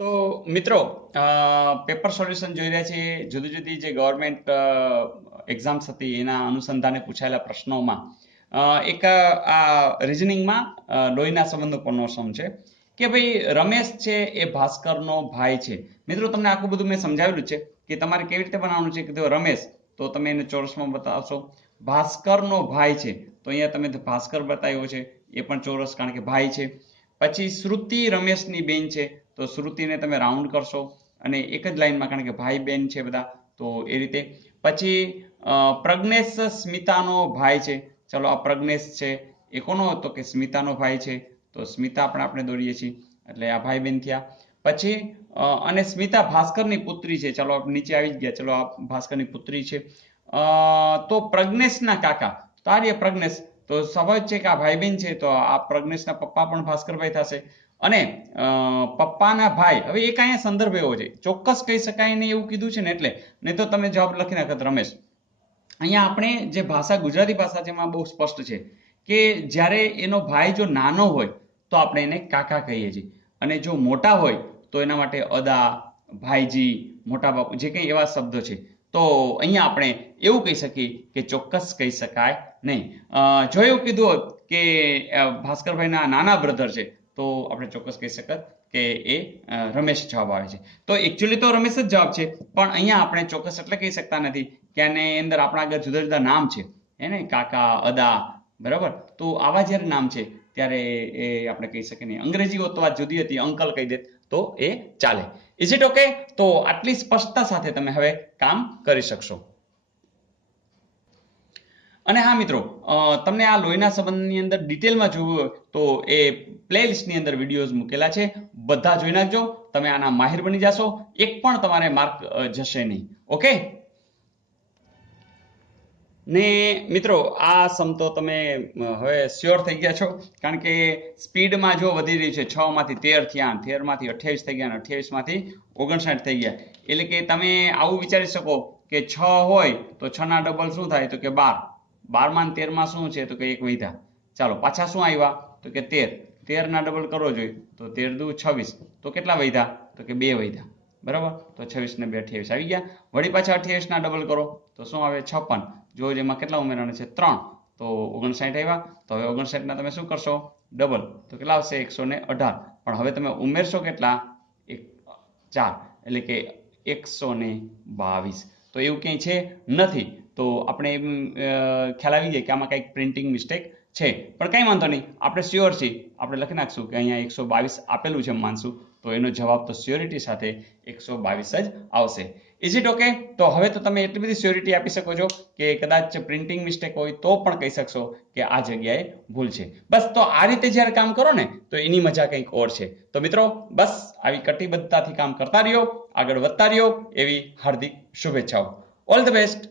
તો મિત્રો paper solution જોઈ રહ્યા છીએ જુદી જુદી જે ગવર્મેન્ટ એક્ઝામ્સ હતી એના અનુસંધાને પૂછાયેલા પ્રશ્નોમાં એક આ રિઝનિંગમાં લોહીના સંબંધો પરનો સમ છે કે ભાઈ રમેશ છે એ ભાસ્કરનો ભાઈ છે. મિત્રો તમને આખું બધું મેં સમજાવેલું છે કે તમારે કેવી રીતે બનાવવાનું છે કે જો રમેશ તો તમે એને ચોરસમાં બતાવશો. ભાસ્કરનો ભાઈ છે તો અહીંયા તમે ભાસ્કર બતાવ્યો છે એ પણ ચોરસ કારણ કે ભાઈ છે. પછી શ્રુતિ રમેશની બેન છે તો શ્રુતિને તમે રાઉન્ડ કરશો અને એક જ લાઈનમાં કારણ કે ભાઈ બેન છે બધા તો એ રીતે. પછી પ્રજ્ઞેશ સ્મિતાનો ભાઈ છે. ચલો આ પ્રજ્ઞેશ છે એ કોનો હતો કે સ્મિતાનો ભાઈ છે તો સ્મિતા પણ આપણે દોરીએ છીએ એટલે આ ભાઈ બેન થયા. પછી અને સ્મિતા ભાસ્કરની પુત્રી છે. ચલો આપણે નીચે આવી જ ગયા. ચલો આ ભાસ્કરની પુત્રી છે. તો પ્રજ્ઞેશના કાકા તો આ રહ્યા પ્રજ્ઞેશ તો સ્વાભાવિક છે કે આ ભાઈ બેન છે તો આ પ્રજ્ઞેશના પપ્પા પણ ભાસ્કરભાઈ થશે. અને પપ્પાના ભાઈ હવે એક અહીંયા સંદર્ભ એવો છે ચોક્કસ કહી શકાય નહીં એવું કીધું છે ને એટલે નહીં તો તમે જવાબ લખી નાખત રમેશ. અહીંયા આપણે જે ભાષા ગુજરાતી ભાષા છે એમાં બહુ સ્પષ્ટ છે કે જ્યારે એનો ભાઈ જો નાનો હોય તો આપણે એને કાકા કહીએ છીએ અને જો મોટા હોય તો એના માટે અદા ભાઈજી મોટા બાપુ જે કંઈ એવા શબ્દો છે તો અહીંયા આપણે એવું કહી શકીએ કે ચોક્કસ કહી શકાય નહીં. જો એવું કીધું હોત કે ભાસ્કરભાઈના નાના બ્રધર છે તો આપણે ચોક્કસ કહી શકત કે એ રમેશ જવાબ આવે છે. તો એકચ્યુઅલી તો રમેશ જ જવાબ છે પણ અહીંયા આપણે ચોક્કસ એટલે કહી શકતા નથી કે આની અંદર આપણા આગળ જુદા જુદા નામ છે હે ને કાકા અદા બરાબર તો આવા જ્યારે નામ છે ત્યારે એ આપણે કહી શકીએ નહીં. અંગ્રેજી હોત તો વાત જુદી હતી અંકલ કહી દેત તો એ ચાલે. Is it okay? તો આટલી સ્પષ્ટતા સાથે તમે હવે કામ કરી શકશો. અને હા મિત્રો તમને આ લોહીના સંબંધની અંદર ડિટેલમાં જોવું હોય તો એ પ્લેલિસ્ટની અંદર વિડીયોઝ મૂકેલા છે બધા જોઈ નાખજો. તમે આના માહિર બની જશો એક પણ તમારે માર્ક જશે નહીં. ઓકે ને મિત્રો આ સમ તો તમે હવે શ્યોર થઈ ગયા છો કારણ કે સ્પીડમાં જો વધી રહી છે 6 માંથી 13 થયા 13 માંથી 28 થઈ ગયા 28 માંથી 59 થઈ ગયા એટલે કે તમે આવું વિચારી શકો કે 6 હોય તો 6 ના ડબલ શું થાય તો કે 12 12 માં 13 માં શું છે તો કે 1 વધ્યા. ચાલો પાછા શું આવ્યા તો કે 13 ના ડબલ કરવો જોઈએ તો 13 દુ 26 તો કેટલા વધ્યા તો કે 2 વધ્યા બરાબર તો 26 ને 2 28 આવી ગયા. વળી પાછા 28 ના ડબલ કરો તો શું આવે 56 જો જેમાં કેટલા ઉમેરવાના છે 3 તો 59 આવ્યા. તો હવે 59 ના તમે શું કરશો ડબલ તો કેટલા આવશે 118 પણ હવે તમે ઉમેરશો કેટલા 4 એટલે કે 122 તો એવું ક્યાંય છે નથી તો આપણે એમ ખ્યાલ આવી જાય કે આમાં કંઈક પ્રિન્ટિંગ મિસ્ટેક છે પણ કંઈ વાંધો નહીં આપણે શ્યોર છીએ આપણે લખી નાખશું કે અહીંયા 122 આપેલું છે માનશું તો એનો જવાબ તો શ્યોરિટી સાથે 122 જ આવશે. Is it okay? તો હવે તો તમે એટલી બધી શ્યોરિટી આપી શકો છો કે કદાચ પ્રિન્ટિંગ મિસ્ટેક હોય તો પણ કહી શકશો કે આ જગ્યાએ ભૂલ છે. બસ તો આ રીતે જ્યારે કામ કરો ને તો એની મજા કંઈક ઓર છે. તો મિત્રો બસ આવી કટિબદ્ધતાથી કામ કરતા રહ્યો આગળ વધતા રહ્યો એવી હાર્દિક શુભેચ્છાઓ. All the best.